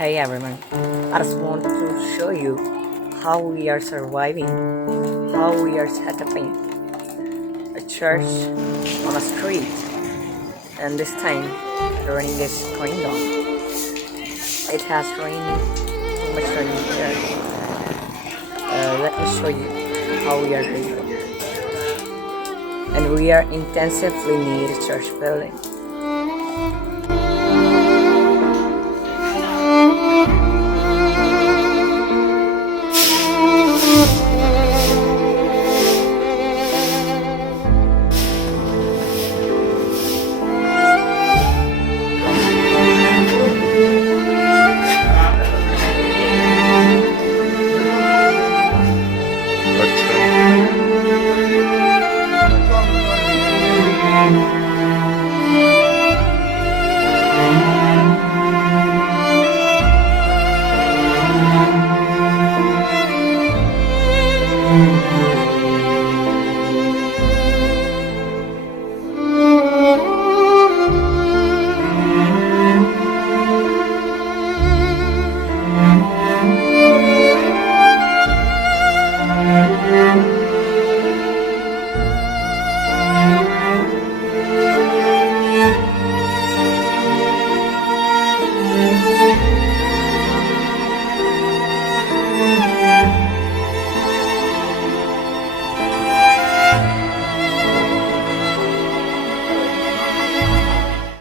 Hey everyone, I just want to show you how we are surviving, how we are setting a church on a street, and this time the raining is going down. It has rained, too much raining here. Let me show you how we are doing. And we are intensively need a church building.